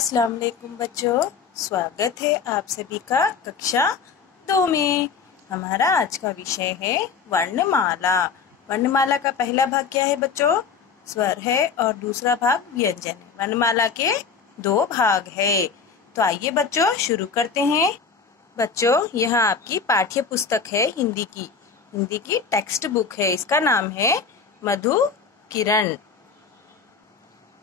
अस्सलाम वालेकुम बच्चों, स्वागत है आप सभी का कक्षा 2 में। हमारा आज का विषय है वर्णमाला। वर्णमाला का पहला भाग क्या है बच्चों? स्वर है और दूसरा भाग व्यंजन है। वर्णमाला के 2 भाग है। तो आइए बच्चों शुरू करते हैं। बच्चों, यह आपकी पाठ्य पुस्तक है, हिंदी की टेक्स्ट बुक है। इसका नाम है मधु किरण।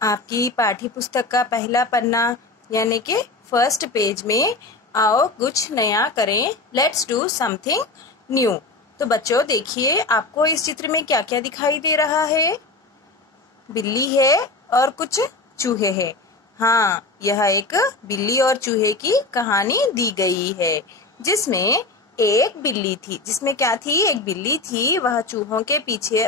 आपकी पाठ्य पुस्तक का पहला पन्ना यानी कि फर्स्ट पेज में आओ कुछ नया करें, लेट्स डू समथिंग न्यू। तो बच्चों देखिए, आपको इस चित्र में क्या क्या दिखाई दे रहा है? बिल्ली है और कुछ चूहे हैं। हाँ, यह एक बिल्ली और चूहे की कहानी दी गई है, जिसमें एक बिल्ली थी। जिसमें क्या थी? एक बिल्ली थी। वह चूहों के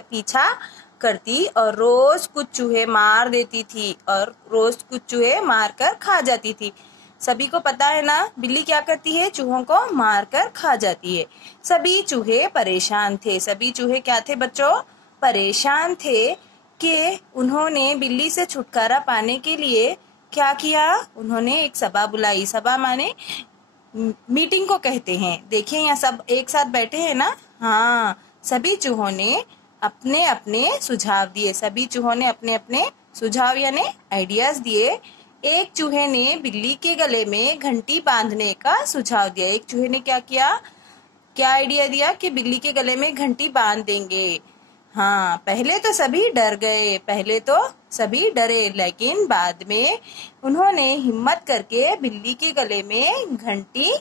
पीछा करती और रोज कुछ चूहे मार देती थी और रोज कुछ चूहे मार कर खा जाती थी। सभी को पता है ना, बिल्ली क्या करती है? चूहों को मार कर खा जाती है। सभी चूहे परेशान थे। सभी चूहे क्या थे बच्चों? परेशान थे कि उन्होंने बिल्ली से छुटकारा पाने के लिए क्या किया? उन्होंने एक सभा बुलाई। सभा माने मीटिंग को कहते हैं। देखिए, यहाँ सब एक साथ बैठे हैं ना। हाँ, सभी चूहों ने अपने अपने सुझाव दिए। सभी चूहों ने अपने अपने सुझाव यानी आइडियाज दिए। एक चूहे ने बिल्ली के गले में घंटी बांधने का सुझाव दिया। एक चूहे ने क्या किया? क्या आइडिया दिया कि बिल्ली के गले में घंटी बांध देंगे। हाँ, पहले तो सभी डरे, लेकिन बाद में उन्होंने हिम्मत करके बिल्ली के गले में घंटी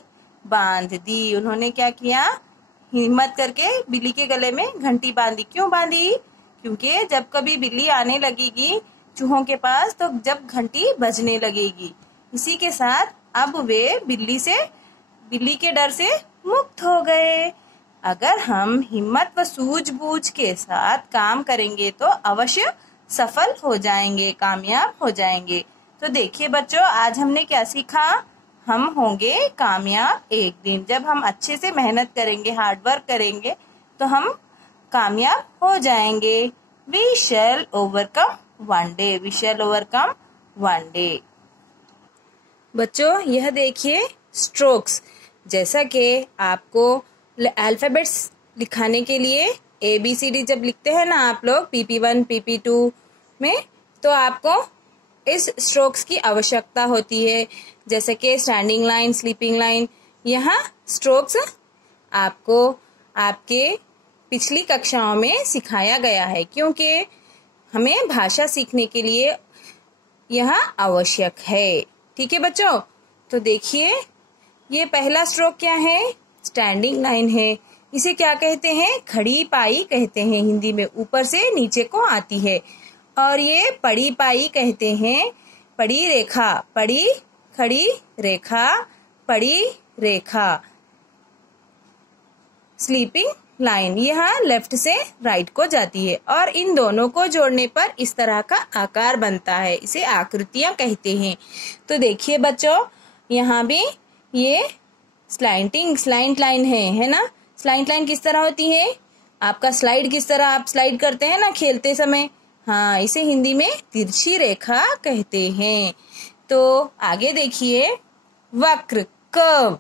बांध दी। उन्होंने क्या किया? हिम्मत करके बिल्ली के गले में घंटी बांधी। क्यों बांधी? क्योंकि जब कभी बिल्ली आने लगेगी चूहों के पास, तो जब घंटी बजने लगेगी। इसी के साथ अब वे बिल्ली के डर से मुक्त हो गए। अगर हम हिम्मत व सूझबूझ के साथ काम करेंगे तो अवश्य सफल हो जाएंगे, कामयाब हो जाएंगे। तो देखिए बच्चों, आज हमने क्या सीखा? हम होंगे कामयाब एक दिन। जब हम अच्छे से मेहनत करेंगे, हार्ड वर्क करेंगे, तो हम कामयाब हो जाएंगे। We shall overcome one day. We shall overcome one day. बच्चों, यह देखिए स्ट्रोक्स। जैसा कि आपको अल्फाबेट्स लिखाने के लिए ABCD जब लिखते हैं ना आप लोग PP1 PP2 में, तो आपको इस स्ट्रोक्स की आवश्यकता होती है। जैसे कि स्टैंडिंग लाइन, स्लीपिंग लाइन। यहाँ स्ट्रोक्स आपको आपके पिछली कक्षाओं में सिखाया गया है, क्योंकि हमें भाषा सीखने के लिए यह आवश्यक है। ठीक है बच्चों? तो देखिए, ये पहला स्ट्रोक क्या है? स्टैंडिंग लाइन है। इसे क्या कहते हैं? खड़ी पाई कहते हैं हिंदी में। ऊपर से नीचे को आती है। और ये पड़ी पाई कहते हैं। पड़ी रेखा, पड़ी खड़ी रेखा, पड़ी रेखा। स्लीपिंग लाइन यहाँ लेफ्ट से राइट को जाती है और इन दोनों को जोड़ने पर इस तरह का आकार बनता है। इसे आकृतियां कहते हैं। तो देखिए बच्चों, यहाँ भी ये स्लाइंट लाइन है ना। स्लाइंट लाइन किस तरह होती है? आपका स्लाइड किस तरह आप स्लाइड करते हैं ना खेलते समय। हाँ, इसे हिंदी में तिरछी रेखा कहते हैं। तो आगे देखिए, वक्र, curve,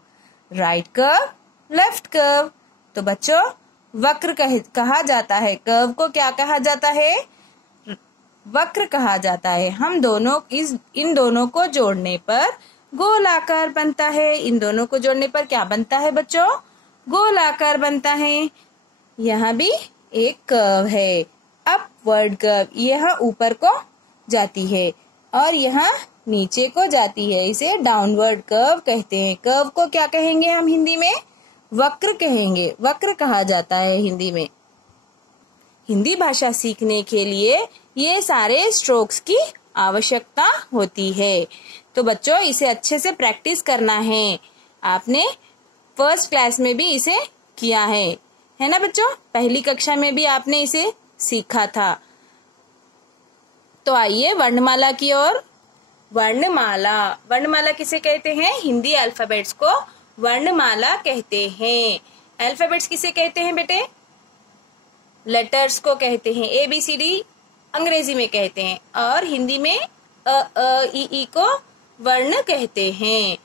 right curve, left curve. तो बच्चों, वक्र कहा जाता है। कर्व को क्या कहा जाता है? वक्र कहा जाता है। इन दोनों को जोड़ने पर गोल आकार बनता है। इन दोनों को जोड़ने पर क्या बनता है बच्चों? गोल आकार बनता है। यहाँ भी एक कर्व है, अपवर्ड कर्व। यह ऊपर को जाती है और यह नीचे को जाती है। इसे डाउनवर्ड कर्व कहते हैं। कर्व को क्या कहेंगे हम हिंदी में? वक्र कहेंगे। वक्र कहा जाता है हिंदी में। हिंदी भाषा सीखने के लिए ये सारे स्ट्रोक्स की आवश्यकता होती है। तो बच्चों, इसे अच्छे से प्रैक्टिस करना है। आपने फर्स्ट क्लास में भी इसे किया है ना बच्चों? पहली कक्षा में भी आपने इसे सीखा था। तो आइए वर्णमाला की ओर। वर्णमाला किसे कहते हैं? हिंदी अल्फाबेट्स को वर्णमाला कहते हैं। अल्फाबेट्स किसे कहते हैं बेटे? लेटर्स को कहते हैं। ABCD अंग्रेजी में कहते हैं और हिंदी में अ, ई को वर्ण कहते हैं।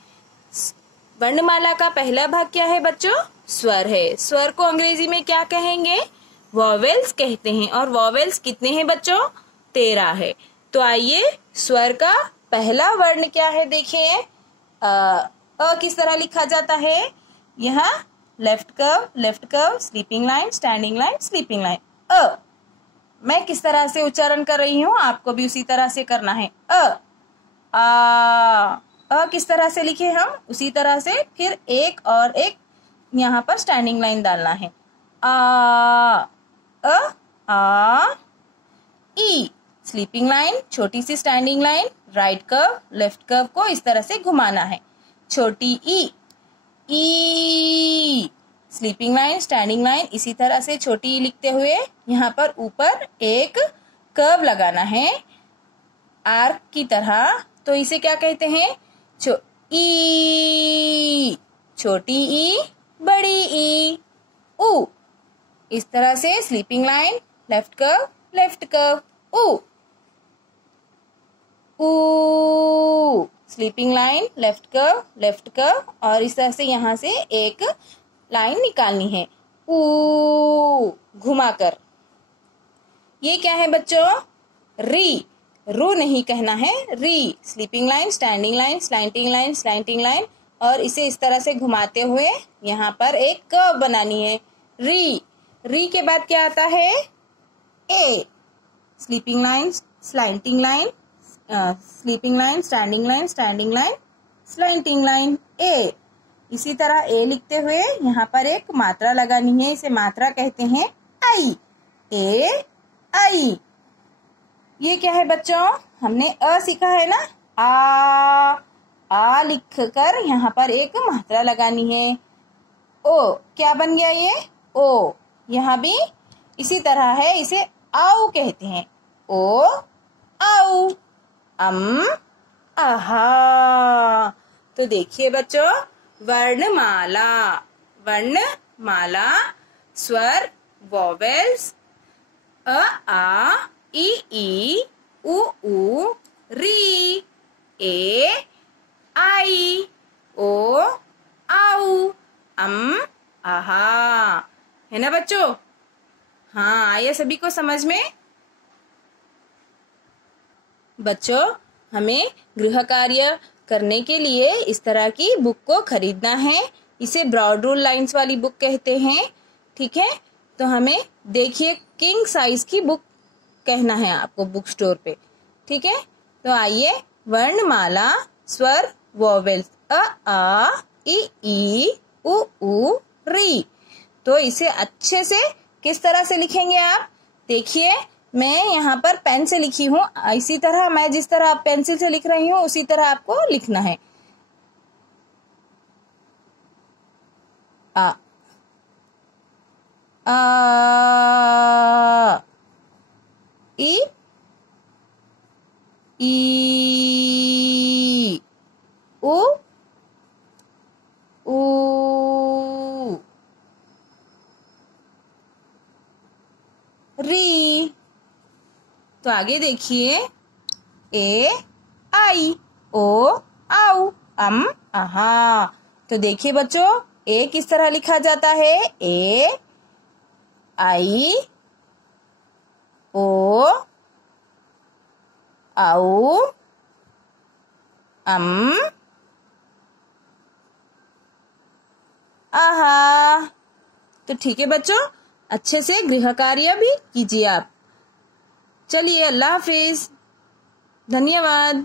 वर्णमाला का पहला भाग क्या है बच्चों? स्वर है। स्वर को अंग्रेजी में क्या कहेंगे? वॉवेल्स कहते हैं। और वॉवेल्स कितने हैं बच्चों? 13 है। तो आइए स्वर का पहला वर्ण क्या है देखिए। किस तरह लिखा जाता है? यहाँ left curve, sleeping line, standing line, sleeping line. मैं किस तरह से उच्चारण कर रही हूँ आपको भी उसी तरह से करना है। किस तरह से लिखे हम? उसी तरह से फिर एक और एक यहाँ पर स्टैंडिंग लाइन डालना है। ई स्लीपिंग लाइन, छोटी सी standing line, right curve, left curve को इस तरह से घुमाना है। छोटी ई स्लीपिंग लाइन, स्टैंडिंग लाइन, इसी तरह से छोटी ई लिखते हुए यहाँ पर ऊपर एक कर्व लगाना है आर्क की तरह। तो इसे क्या कहते हैं? ई, छोटी ई, बड़ी ई, ऊ। इस तरह से स्लीपिंग लाइन, लेफ्ट कर्व, ऊ, ऊ, स्लीपिंग लाइन, लेफ्ट कर्व, और इस तरह से यहाँ से एक लाइन निकालनी है ऊ घुमाकर। ये क्या है बच्चों? री। रू नहीं कहना है, री। Sleeping line, standing line, slanting line, और इसे इस तरह से घुमाते हुए यहाँ पर एक कर्व बनानी है। री। री के बाद क्या आता है? A. Sleeping line, slanting line, sleeping line, standing line, slanting line, A. इसी तरह ए लिखते हुए यहाँ पर एक मात्रा लगानी है। इसे मात्रा कहते हैं आई। ए आई। ये क्या है बच्चों? हमने अ सीखा है ना। आ लिखकर यहाँ पर एक मात्रा लगानी है। ओ क्या बन गया ये? ओ। यहाँ भी इसी तरह है, इसे आऊ कहते हैं। ओ आऊ। आहा। तो देखिए बच्चों, वर्णमाला स्वर, वॉवेल्स, अ आ, ई, ऊ, री, ए, आई, ओ, आऊ, आहा। है ना बच्चों? हाँ, आया सभी को समझ में? बच्चों, हमें गृह कार्य करने के लिए इस तरह की बुक को खरीदना है। इसे ब्रॉड रूल लाइंस वाली बुक कहते हैं। ठीक है, तो हमें देखिए किंग साइज की बुक कहना है आपको बुक स्टोर पे। ठीक है, तो आइए वर्णमाला स्वर वॉवेल्स अ आ, ई, ऊ, री। तो इसे अच्छे से किस तरह से लिखेंगे आप? देखिए, मैं यहाँ पर पेन से लिखी हूँ। इसी तरह मैं जिस तरह आप पेंसिल से लिख रही हूँ उसी तरह आपको लिखना है। आ ई ऊ री। तो आगे देखिए, ए आई, ओ आऊ, आहा। तो देखिए बच्चों, ए किस तरह लिखा जाता है? ए आई, ओ आऊ, आहा। तो ठीक है बच्चों, अच्छे से गृह कार्य भी कीजिए आप। चलिए, अल्लाह हाफिज, धन्यवाद।